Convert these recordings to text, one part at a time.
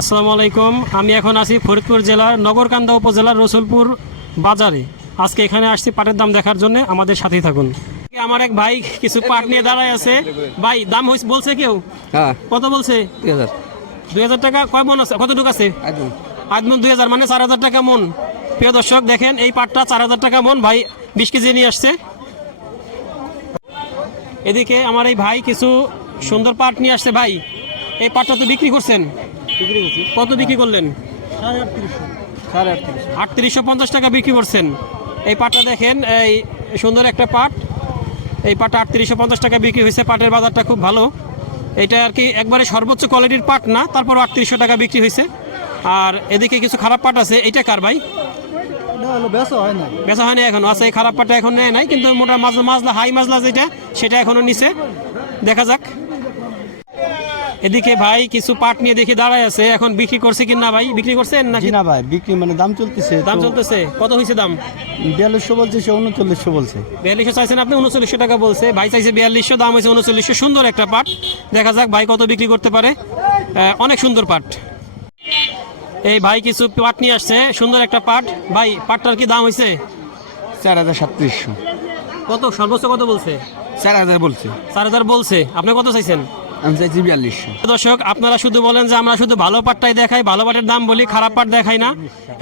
আসসালামু আলাইকুম। আমি এখন আছি ফরিদপুর জেলার নগরকান্দা উপজেলার রসুলপুর বাজারে। আজকে এখানে আসছি পাটের দাম দেখার জন্য। আমাদের সাথেই থাকুন। আমার এক ভাই কিছু পাট নিয়ে দাঁড়ায় আছে। ভাই দাম হয়েছে বলছে কেউ? হ্যাঁ। কত বলছে? দুই হাজার। টাকা কয় মন আছে? কতটুকু আছে? আদমন দুই হাজার মানে চার হাজার টাকা মন। প্রিয় দর্শক দেখেন এই পাটটা চার হাজার টাকা মন। ভাই বিশ কেজি নিয়ে আসছে। এদিকে আমার এই ভাই কিছু সুন্দর পাট নিয়ে আসছে। ভাই এই পাটটা তো বিক্রি করছেন? কত বিক্রি করলেন? সাড়ে আটত্রিশ আটত্রিশশো। পঞ্চাশ টাকা বিক্রি করছেন। এই পাটটা দেখেন এই সুন্দর একটা পাট। এই পাটটা আটত্রিশশো পঞ্চাশ টাকা বিক্রি হয়েছে। পাটের বাজারটা খুব ভালো। এটা আর কি একবারে সর্বোচ্চ কোয়ালিটির পাট না তারপর আটত্রিশশো টাকা বিক্রি হয়েছে। আর এদিকে কিছু খারাপ পাট আছে। এটা কার ভাই? বেচা হয়নি এখন। আছে এই খারাপ পাটটা এখন নেয় নাই কিন্তু মোটা মাজলা মাজলা হাই মাজলা যেটা সেটা এখনও নিচে দেখা যাক। এদিকে ভাই কিছু পাট নিয়ে দেখি দাঁড়ায় আছে। এখন বিক্রি করছে কিনা ভাই? বিক্রি করছেন নাকি? না ভাই বিক্রি মানে দাম চলতেছে দাম চলতেছে। কত হয়েছে দাম? বিয়াল্লিশশো বলছে সে উনচল্লিশশো বলছে। বিয়াল্লিশশো চাইছেন আপনি উনচল্লিশশো টাকা বলছে। ভাই চাইছে বিয়াল্লিশশো দাম হয়েছে উনচল্লিশশো। সুন্দর একটা পাট। দেখা যাক ভাই কত বিক্রি করতে পারে। অনেক সুন্দর পাট। এই ভাই কিছু পাট নিয়ে আসছে সুন্দর একটা পাট। ভাই পাটটার কি দাম হয়েছে চার হাজার সাতত্রিশশো। কত? সর্বোচ্চ কত বলছে? চার হাজার বলছে। চার হাজার বলছে। আপনি কত চাইছেন? আমি চাইছি বিয়াল্লিশশো দর্শক আপনারা শুধু বলেন যে আমরা শুধু ভালো পাটটাই দেখাই ভালো পাটের দাম বলি খারাপ পাট দেখাই না।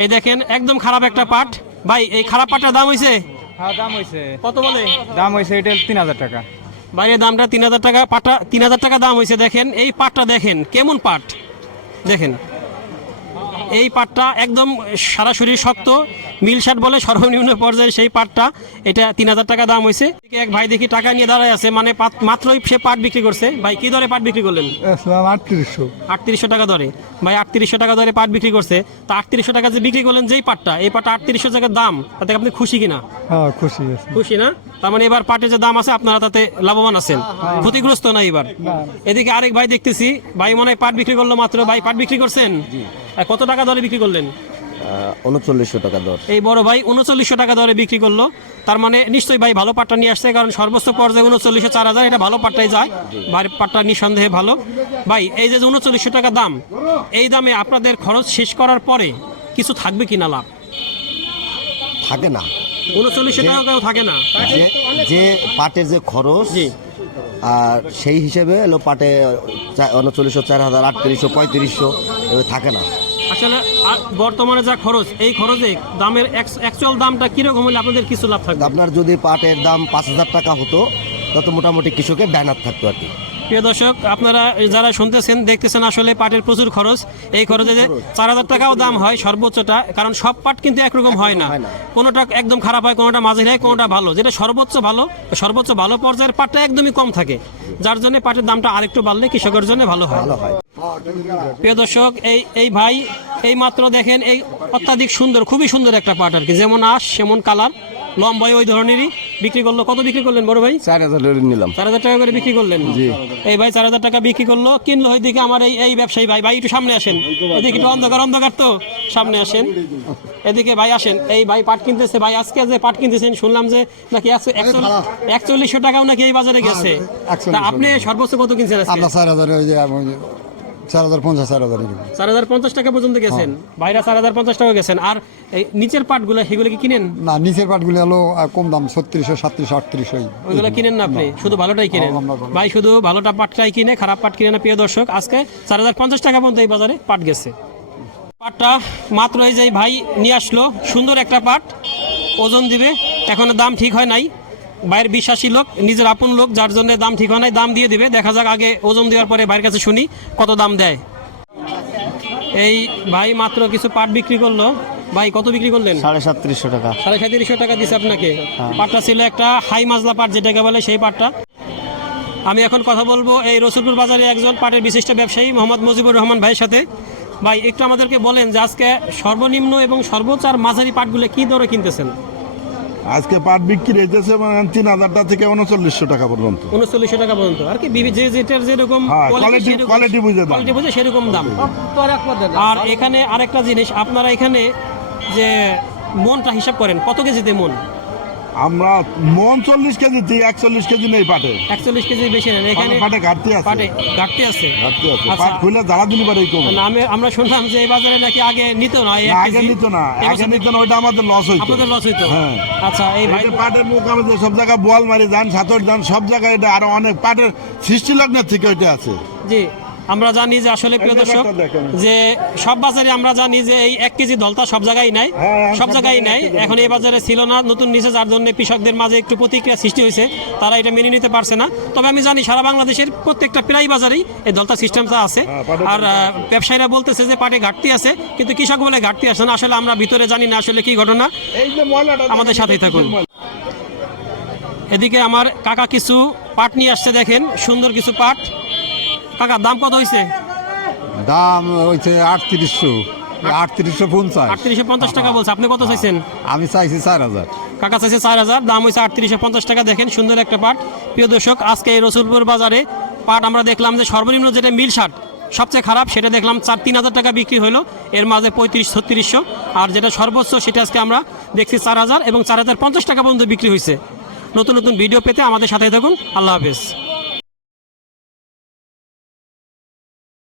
এই দেখেন একদম খারাপ একটা পাট ভাই এই খারাপ পাটটার দাম হয়েছে হ্যাঁ দাম হয়েছে কত বলে? দাম হয়েছে এটা তিন হাজার টাকা। বাইরের দামটা তিন হাজার টাকা পাটটা তিন হাজার টাকা দাম হয়েছে দেখেন। এই পাটটা দেখেন কেমন পাট দেখেন। এই পাটটা একদম সরাসরি শক্ত মিল শার্ট বলে সর্বনিম্ন পর্যায়ে সেই পাটটা এটা তিন হাজার টাকা দাম হয়েছে। এক ভাই দেখি টাকা নিয়ে দাঁড়ায় আছে মানে মাত্রই সে পাট বিক্রি করছে। ভাই কি দরে পাট বিক্রি করলেন? আটত্রিশশো। আটত্রিশশো টাকা দরে। ভাই আটত্রিশশো টাকা দরে পাট বিক্রি করছে। তা আটত্রিশশো টাকা যে বিক্রি করলেন যেই পাটটা এই পাটটা আটত্রিশশো টাকার দাম তাতে আপনি খুশি কিনা? হ্যাঁ খুশি খুশি না? তার মানে এবার পাটের যে দাম আছে আপনারা তাতে লাভবান আছেন। ক্ষতিগ্রস্ত না এবার? এদিকে আরেক ভাই দেখতেছি ভাই মনে হয় পাট বিক্রি করল মাত্র। ভাই পাট বিক্রি করছেন? কত টাকা দরে বিক্রি করলেন? উনচল্লিশশো টাকা দর। এই বড় ভাই উনচল্লিশশো টাকা দরে বিক্রি করল। তার মানে নিশ্চয়ই ভাই ভালো পাটটা নিয়ে আসছে কারণ সর্বোচ্চ পর্যায়ে উনচল্লিশশো চার হাজার এটা ভালো পাটটাই যায়। ভাই পাটটা নিঃসন্দেহে ভালো। ভাই এই যে উনচল্লিশশো টাকা দাম এই দামে আপনাদের খরচ শেষ করার পরে কিছু থাকবে কিনা লাভ? থাকে না। উনচল্লিশশো টাকা কেউ থাকে না। যে যে পাটের যে খরচ আর সেই হিসেবে এলো পাটে উনচল্লিশশো চার হাজার আটত্রিশশো পঁয়ত্রিশশো এভাবে থাকে না। আসলে বর্তমানে যা খরচ এই খরচে দামের অ্যাকচুয়াল দামটা কীরকম হলে আপনাদের কিছু লাভ থাকবে? আপনার যদি পাটের দাম পাঁচ হাজার টাকা হতো তত মোটামুটি কৃষকের ব্যানার থাকতো আর কি। প্রিয় দর্শক আপনারা যারা শুনতেছেন দেখতেছেন আসলে পাটের প্রচুর খরচ। এই খরচে যে চার হাজার টাকাও দাম হয় সর্বোচ্চটা কারণ সব পাট কিন্তু একরকম হয় না। কোনোটা একদম খারাপ হয় কোনোটা মাঝে হয় কোনোটা ভালো। যেটা সর্বোচ্চ ভালো সর্বোচ্চ ভালো পর্যায়ের পাটটা একদমই কম থাকে। যার জন্য পাটের দামটা আরেকটু বাড়লে কৃষকের জন্য ভালো হয়। প্রিয় দর্শক এই এই ভাই এই মাত্র দেখেন এই অত্যাধিক সুন্দর খুবই সুন্দর একটা পাট আর কি। যেমন আস সেমন কালার লম্বাই ওই ধরনেরই। বিক্রি করল কত বিক্রি করলেন বড় ভাই? চার হাজার নিলাম। চার হাজার টাকা করে বিক্রি করলেন। এই ভাই চার হাজার টাকা বিক্রি করল কিনলো ওইদিকে আমার এই এই ব্যবসায়ী ভাই। ভাই একটু সামনে আসেন। এদিকে একটু অন্ধকার অন্ধকার তো। সামনে আসেন। এদিকে ভাই আসেন। এই ভাই পাট কিনতেছে। ভাই আজকে যে পাট কিনতেছেন শুনলাম যে নাকি একচল্লিশ- একচল্লিশশো টাকাও নাকি এই বাজারে গেছে। আপনি সর্বোচ্চ কত কিনছেন চার হাজার ওই ওই চার হাজার পঞ্চাশ চার হাজার চার হাজার পঞ্চাশ টাকা পর্যন্ত গেছেন। বাইরে চার হাজার পঞ্চাশ টাকা গেছেন। আর এই নিচের পাটগুলো সেগুলো কি কিনেন? না নিচের পাটগুলি হলো কম দাম ছত্রিশশো সাতত্রিশশো আটত্রিশশো ওইগুলো কিনেন না আপনি? শুধু ভালোটাই কিনেন? ভাই শুধু ভালোটা পাটটাই কিনে খারাপ পাট কিনে না প্রিয় দর্শক। আজকে চার হাজার পঞ্চাশ টাকা পর্যন্ত এই বাজারে পাট গেছে। পাটটা মাত্র এই যে ভাই নিয়ে আসলো সুন্দর একটা পাট। ওজন দিবে এখনও দাম ঠিক হয় নাই। ভাইয়ের বিশ্বাসী লোক নিজের আপন লোক যার জন্য দাম ঠিক হয় নাই দাম দিয়ে দিবে। দেখা যাক আগে ওজন দেওয়ার পরে ভাইয়ের কাছে শুনি কত দাম দেয়। এই ভাই মাত্র কিছু পাট বিক্রি করল। ভাই কত বিক্রি করলেন? সাড়ে সাতত্রিশশো টাকা। সাড়ে সাঁত্রিশশো টাকা দিছে আপনাকে। পাটটা ছিল একটা হাই মাজলা পাট যেটাকে বলে সেই পাটটা। আমি এখন কথা বলব এই রসুলপুর বাজারে একজন পাটের বিশিষ্ট ব্যবসায়ী মোহাম্মদ মুজিবুর রহমান ভাইয়ের সাথে। ভাই একটু আমাদেরকে বলেন যে আজকে সর্বনিম্ন এবং সর্বোচ্চ আর মাঝারি পাটগুলো কি দরে কিনতেছেন? আজকে পাট বিক্রি হইতেছে মানে তিন হাজারটা থেকে উনচল্লিশশো টাকা পর্যন্ত। উনচল্লিশশো টাকা পর্যন্ত। আর কি বিবি যে যেটার যেরকম কোয়ালিটি quality- সেরকম- quality বুঝে দাম। quality বুঝে সেরকম দাম। আর এখানে আরেকটা জিনিস আপনারা এখানে যে মনটা হিসাব করেন কত কেজিতে মন? আমরা মন চল্লিশ কেজি দিই একচল্লিশ কেজি নেই পাটে। একচল্লিশ কেজি বেশি নেন এখানে পাটে ঘাটতি আছে। পাটে ঘাটতি আছে। ঘাটতি আছে। আচ্ছা। পাট খুলে জ্বালা দিলি পারে কম। আমি আমরা শুনলাম যে এই বাজারে নাকি আগে নিত না আগে নিত না আগে নিত না ওইটা আমাদের লস হইতো। আপনাদের লস হইতো। হ্যাঁ। আচ্ছা এই ভাই পাটের মুখ আমি যে সব জায়গায় বোয়াল মারি যান সাতর যান সব জায়গায় এটা আরও অনেক পাটের সৃষ্টি লগ্নের থেকে ওইটা আছে। জি। আমরা জানি যে আসলে প্রিয় দর্শক যে সব বাজারে আমরা জানি যে এই এক কেজি দলতা সব জায়গায় নাই হ্যাঁ, সব সব জায়গায় নাই। এখন এই বাজারে ছিল না নতুন নিচে যার জন্য কৃষকদের মাঝে একটু প্রতিক্রিয়া সৃষ্টি হয়েছে তারা এটা মেনে নিতে পারছে না। তবে আমি জানি সারা বাংলাদেশের প্রত্যেকটা প্রায় বাজারেই এই দলতা সিস্টেমটা আছে। হ্যাঁ, আর ব্যবসায়ীরা বলতেছে যে পাটে ঘাটতি আছে কিন্তু কৃষক বলে ঘাটতি আছে না। আসলে আমরা ভিতরে জানি না আসলে কি ঘটনা। আমাদের সাথেই থাকুন। এদিকে আমার কাকা কিছু পাট নিয়ে আসছে দেখেন। সুন্দর কিছু পাট। কাকা দাম কত হয়েছে দাম হচ্ছে আটত্রিশশো। আটত্রিশশো পঞ্চাশ। আটত্রিশশো পঞ্চাশ টাকা বলছে। আপনি কত চাইছেন? আমি চাইছি চার হাজার। কাকা চাইছে চার হাজার। দাম হয়েছে আটত্রিশশো পঞ্চাশ টাকা। দেখেন সুন্দর একটা পাট। প্রিয় দর্শক আজকে এই রসুলপুর বাজারে পাট আমরা দেখলাম যে সর্বনিম্ন যেটা মিল শার্ট সবচেয়ে খারাপ সেটা দেখলাম চার তিন হাজার টাকা বিক্রি হলো এর মাঝে পঁয়ত্রিশ ছত্রিশশো। আর যেটা সর্বোচ্চ সেটা আজকে আমরা দেখছি চার হাজার এবং চার হাজার পঞ্চাশ টাকা পর্যন্ত বিক্রি হয়েছে নতুন নতুন ভিডিও পেতে আমাদের সাথে থাকুন। আল্লাহ হাফেজ।